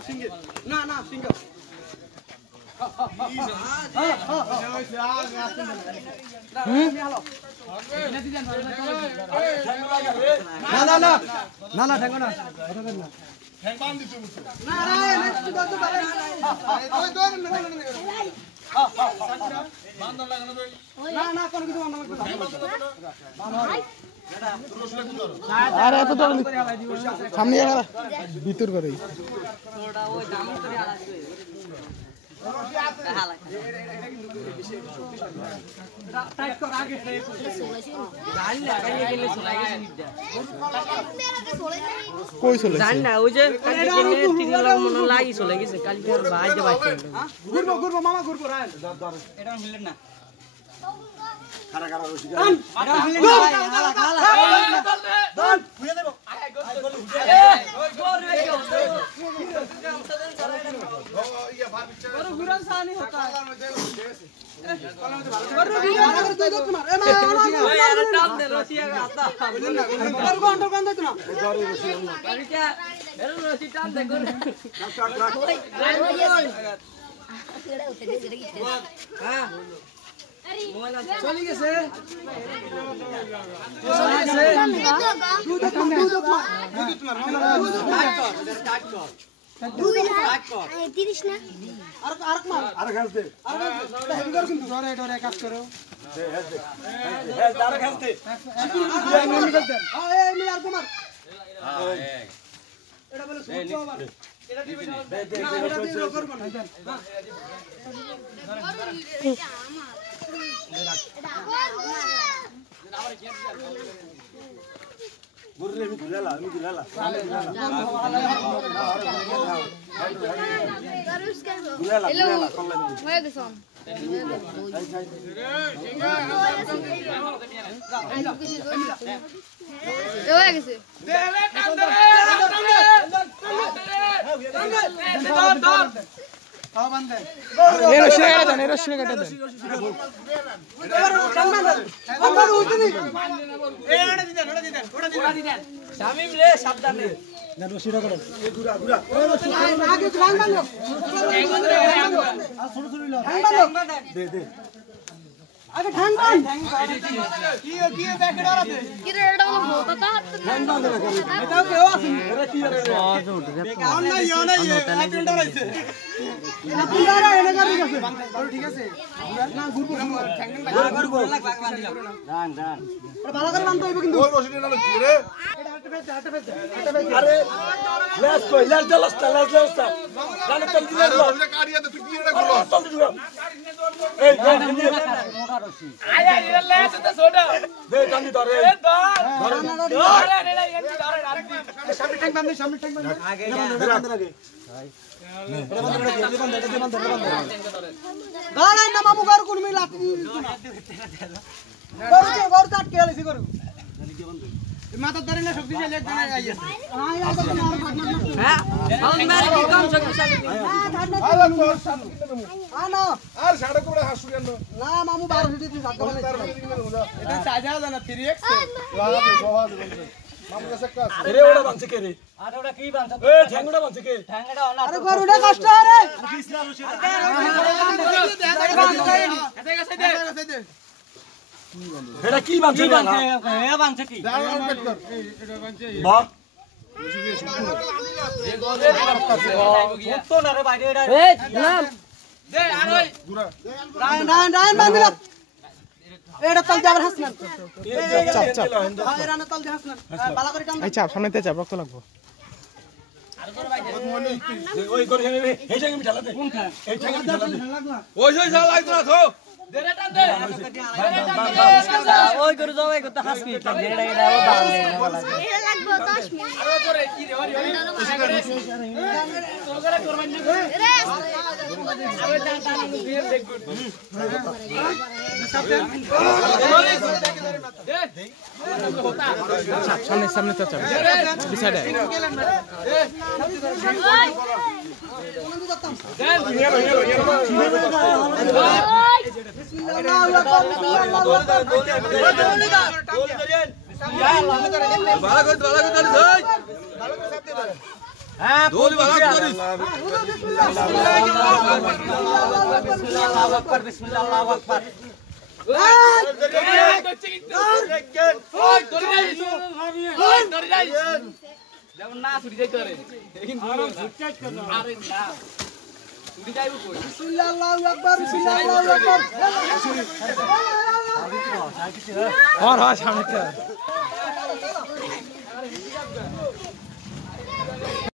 Single. Na, single. আরে এত তো সামনে গেল ভিতর করে কই চলে জান না ওই যে তিন লাখ মন লাগি চলে গেছে কালকে আর ভাই যে বাইক ঘুরবো মামা ঘুরবো রায় এটা মিলেন না খারা খারা রশি এটা মিলেন না দন ভুলে দেব আয় গোল গোল রে ये बाहर पिक्चर और गुरन सा नहीं होता और तू दो तुम्हारा ए मैं यार टाप दे रसिया का आता और को अंडर कांदा तू ना अरे क्या अरे रसी टाप दे गोल हां चली गए से दूध তিরিশ না আরেক মাল আরেক হাস দে হেভি কর কিন্তু ধরে ধরে কাজ করো দে হেস দে হেস আরেক হাস দে এই নি আর কুমার হ্যাঁ এক এটা বলে সুতো আবার এটা দিবে না এটা দিবে করব না এটা আমার गुर्रे में धुलाला होय देसन होय গেছে দেলে টান দে তাও বান্ধে এ রশি কাটা দেন এ রশি কাটা দেন আমরা উঠনি এ ওটা দিদেন শামিম রে সাবধানে না রশিটা করো এ গুরা আগে ধান বাঁধো আর ছোট ছোট লো দে আগে ধান বাঁধ কি ব্যাকেট আর আছে কি রে এটা হলো তা ধান বাঁধ এটাও কেউ আছে এরা কি রে কাউন না ইও না হাত উল্টা রইছে না পুরারা এনে গাড়ি গেছে ঠিক আছে না ঘুরবো না ঘুরবো ধান ভালো করে বাঁধতে হইব কিন্তু ওই রশিটা না কি রে আরে লেস কই লেস দলস্তা জানো চল দিলে রশিটা কাটিয়া দে তুই কি এটা করলো চল দিও এই মোটা রশি আয়া এর লেস দে সোডা দে জানি ধরে এ ধরে রে এন্টি ধরে রাখবি সামনে ট্যাঙ্ক বাঁধ আগে বাঁধ আগে গাড়া না মামু গার কোন মিলা গরু চাট কে আইছি গরু মাথা ধরে না শক্তিশালী এক জানা আইছে হ্যাঁ আউন মারি কি কম শক্তিশালী আনো আর সাড়ে কোড়া হাসুরিয়ান না মামু 12 সিটি সাত এটা চাজা জানা 3x মামু কাছে কাজ আরে ওড়া বানছে কে রে আরে ওড়া কি বানছে এ ঠ্যাঙ্গড়া বানছে কে ঠ্যাঙ্গড়া না আরে গরুটা কষ্ট আরে কৃষ্ণা রুচি এটা কি বানছে এ বানছে কি এটা বানছে বাহ তো না রে বাইরে এটা এ না দে আরই গুরা রান বান্দিলা এটা তল যাবার হাসনা চাপ চাপ এই রানা তল দিয়ে হাসনা বালা করে টান এই চাপ সামনেতে চাপ রক্ত লাগবো ওই করে এই জায়গায় আমি ঢালা দে কোনটা এই জায়গায় ঢালা দে ওই ঢালা লাগতো না তো দেরে টান দে ওই করে যাও এই কথা হাসবি দেড়া এটা ও বাল দে এটা লাগবে 10 মিনিট আরে করে কি রে ওরে তো করে করবেন না রে আরে টান দিয়ে দেখ গুড সামনে সামনে তো চাপ বিসাইডে হ্যাঁ দোল ভালো করিস যেমন না ছুটি যাইতে পারে কিন্তু আরে না ছুটি যাইব কই বিসমিল্লাহ আল্লাহু আকবার বিসমিল্লাহ আল্লাহু আকবার হর হর সামনে